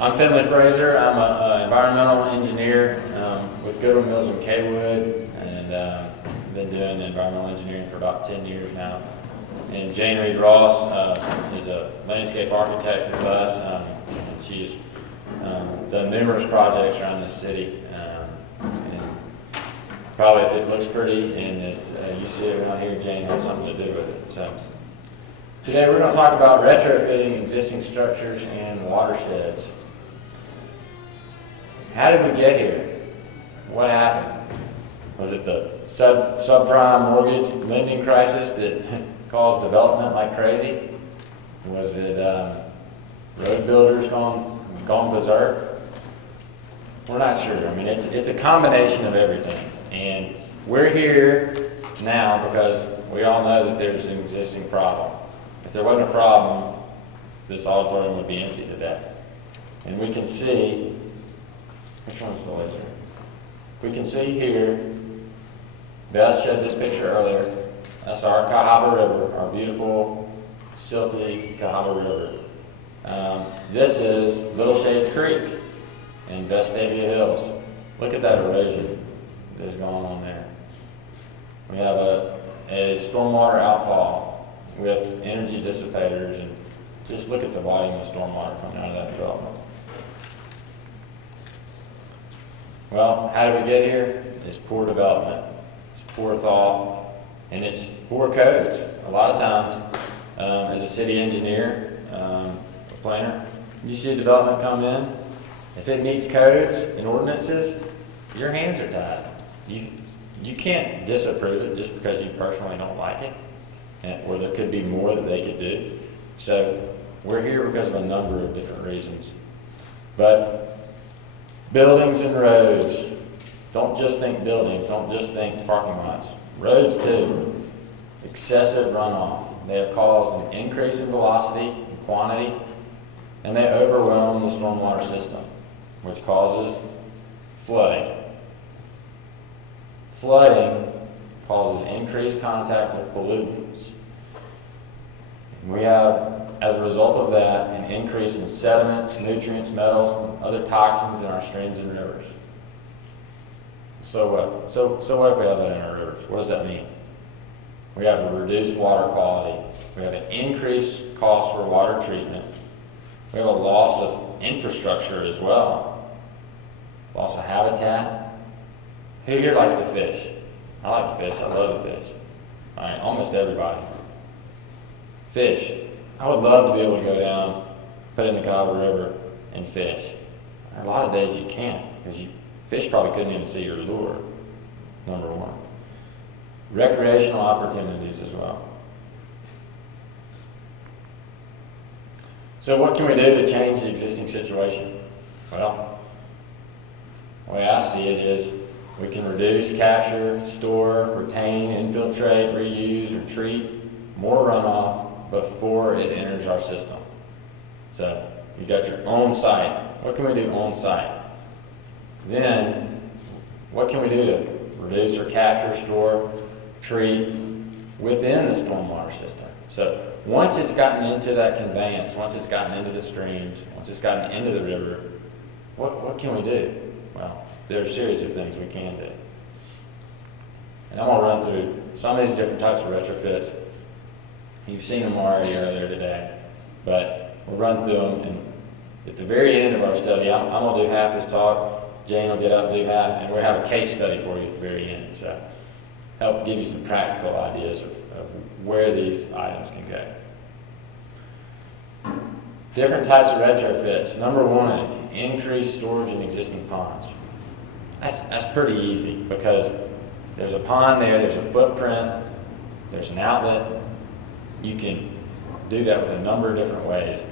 I'm Findley Frazer. I'm an environmental engineer with Goodwin Mills in Kaywood, and been doing environmental engineering for about 10 years now. And Jane Reed Ross is a landscape architect with us. And she's done numerous projects around the city. And probably if it looks pretty and you see it around here, Jane has something to do with it. So today we're going to talk about retrofitting existing structures and watersheds. How did we get here? What happened? Was it the subprime mortgage lending crisis that caused development like crazy? Was it road builders gone berserk? We're not sure. I mean, it's a combination of everything. And we're here now because we all know that there's an existing problem. If there wasn't a problem, this auditorium would be empty today. And we can see, which one's the laser? We can see here, Beth showed this picture earlier. That's our Cahaba River, our beautiful, silty Cahaba River. This is Little Shades Creek in Vestavia Hills. Look at that erosion that's going on there. We have a stormwater outfall with energy dissipators, and just look at the volume of stormwater coming out of that development. Well, how did we get here? It's poor development, it's poor thought, and it's poor codes. A lot of times, as a city engineer, a planner, you see a development come in, if it meets codes and ordinances, your hands are tied. You can't disapprove it just because you personally don't like it, or there could be more that they could do. So we're here because of a number of different reasons. But buildings and roads, don't just think buildings, don't just think parking lots. Roads too, excessive runoff. They have caused an increase in velocity and quantity, and they overwhelm the stormwater system, which causes flooding. Flooding causes increased contact with pollutants. We have, as a result of that, an increase in sediments, nutrients, metals, and other toxins in our streams and rivers. So what? So what if we have that in our rivers? What does that mean? We have a reduced water quality. We have an increased cost for water treatment. We have a loss of infrastructure as well. Loss of habitat. Who here likes to fish? I like to fish. I love to fish. All right, almost everybody. Fish. I would love to be able to go down, put in the Cahaba River, and fish. There are a lot of days you can't, because fish probably couldn't even see your lure, number one. Recreational opportunities as well. So what can we do to change the existing situation? Well, the way I see it is we can reduce, capture, store, retain, infiltrate, reuse, or treat more runoff before it enters our system. So you got your own site. What can we do on site? Then what can we do to reduce or capture, store, treat within the stormwater system? So once it's gotten into that conveyance, once it's gotten into the streams, once it's gotten into the river, what can we do? Well, there are a series of things we can do. And I'm going to run through some of these different types of retrofits. You've seen them already earlier today, but we'll run through them, and at the very end of our study, I'm going to do half this talk, Jane will get up and do half, and we'll have a case study for you at the very end, so help give you some practical ideas of where these items can go. Different types of retrofits. Number one, increase storage in existing ponds. That's pretty easy, because there's a pond there, there's a footprint, there's an outlet. You can do that with a number of different ways,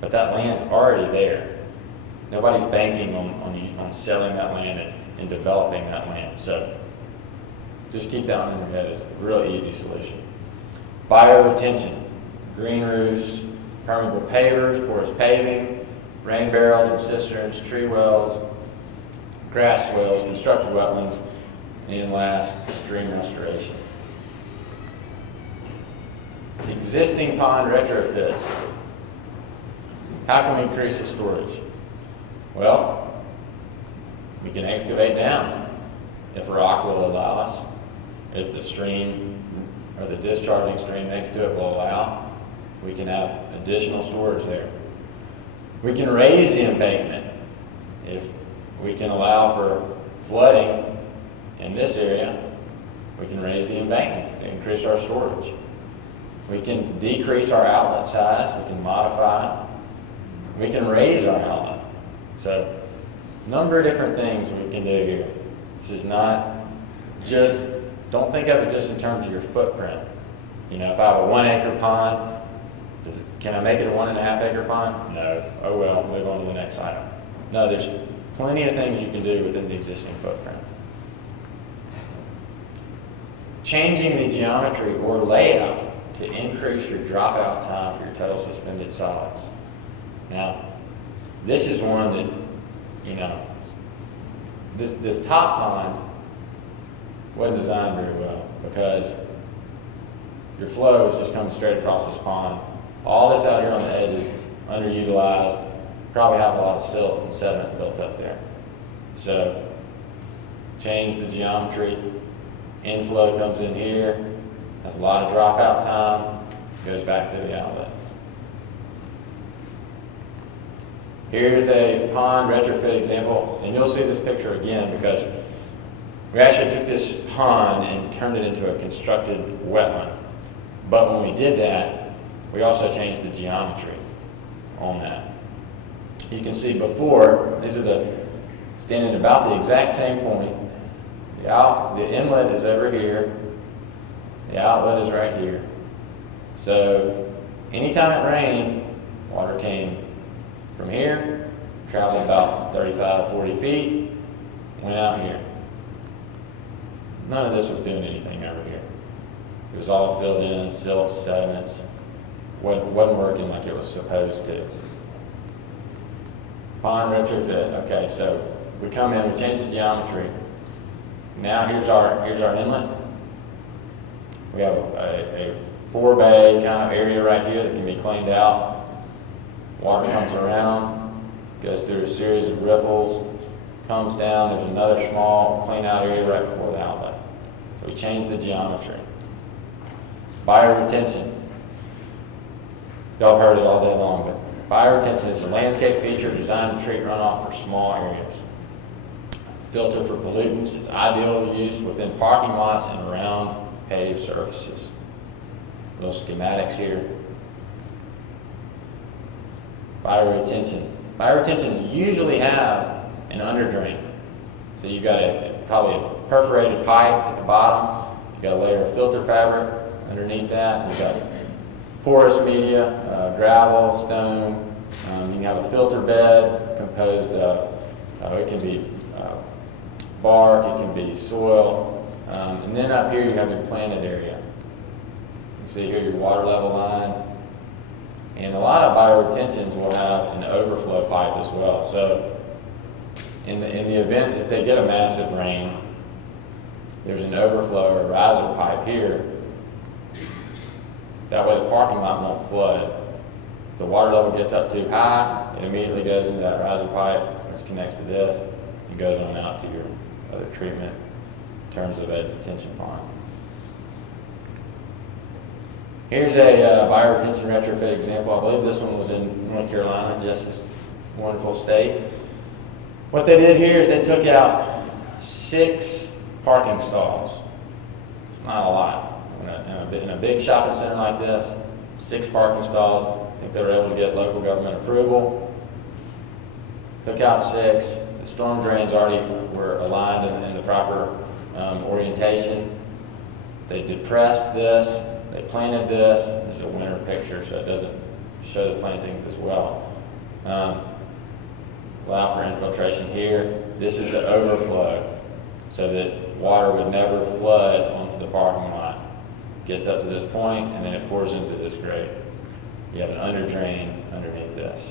but that land's already there. Nobody's banking on selling that land and developing that land. So just keep that one in your head. It's a really easy solution. Bioretention, green roofs, permeable pavers, porous paving, rain barrels and cisterns, tree wells, grass swales, constructed wetlands, and last, stream restoration. Existing pond retrofits. How can we increase the storage? Well, we can excavate down if rock will allow us, if the stream or the discharging stream next to it will allow. We can have additional storage there. We can raise the embankment if we can allow for flooding in this area. We can raise the embankment to increase our storage. We can decrease our outlet size. We can modify it. We can raise our outlet. So, a number of different things we can do here. This is not just, don't think of it just in terms of your footprint. You know, if I have a 1 acre pond, can I make it a 1.5 acre pond? No. Oh well, move on to the next item. No, there's plenty of things you can do within the existing footprint. Changing the geometry or layout to increase your dropout time for your total suspended solids. Now, this is one that, you know, this top pond wasn't designed very well because your flow is just coming straight across this pond. All this out here on the edges is underutilized. Probably have a lot of silt and sediment built up there. So, change the geometry. Inflow comes in here, has a lot of dropout time, goes back to the outlet. Here's a pond retrofit example, and you'll see this picture again because we actually took this pond and turned it into a constructed wetland. But when we did that, we also changed the geometry on that. You can see before, these are standing about the exact same point. The inlet is over here, the outlet is right here. So anytime it rained, water came from here, traveled about 35 to 40 feet, went out here. None of this was doing anything over here. It was all filled in, silt, sediments, wasn't working like it was supposed to. Pond retrofit, okay, so we come in, we change the geometry. Now here's our inlet. We have a 4-bay kind of area right here that can be cleaned out. Water comes around, goes through a series of riffles, comes down, there's another small clean out area right before the outlet. So we change the geometry. Bioretention. Y'all heard it all day long, but bioretention is a landscape feature designed to treat runoff for small areas. Filter for pollutants. It's ideal to use within parking lots and around paved surfaces. Little schematics here. Bioretention. Bioretentions usually have an underdrain. So you've got probably a perforated pipe at the bottom. You've got a layer of filter fabric underneath that. You've got porous media, gravel, stone. You can have a filter bed composed of, it can be bark, it can be soil, and then up here you have your planted area. You can see here your water level line, and a lot of bioretentions will have an overflow pipe as well. So in the event that they get a massive rain, there's an overflow or riser pipe here. That way the parking lot won't flood. If the water level gets up too high, it immediately goes into that riser pipe, which connects to this, and goes on out to your other treatment in terms of a detention pond. Here's a bioretention retrofit example. I believe this one was in North Carolina, Jessica's wonderful state. What they did here is they took out 6 parking stalls. It's not a lot. In a big shopping center like this, 6 parking stalls. I think they were able to get local government approval. Took out 6. The storm drains already were aligned in the proper orientation. They depressed this. They planted this. This is a winter picture, so it doesn't show the plantings as well. Allow for infiltration here. This is the overflow, so that water would never flood onto the parking lot. Gets up to this point, and then it pours into this grate. You have an under drain underneath this.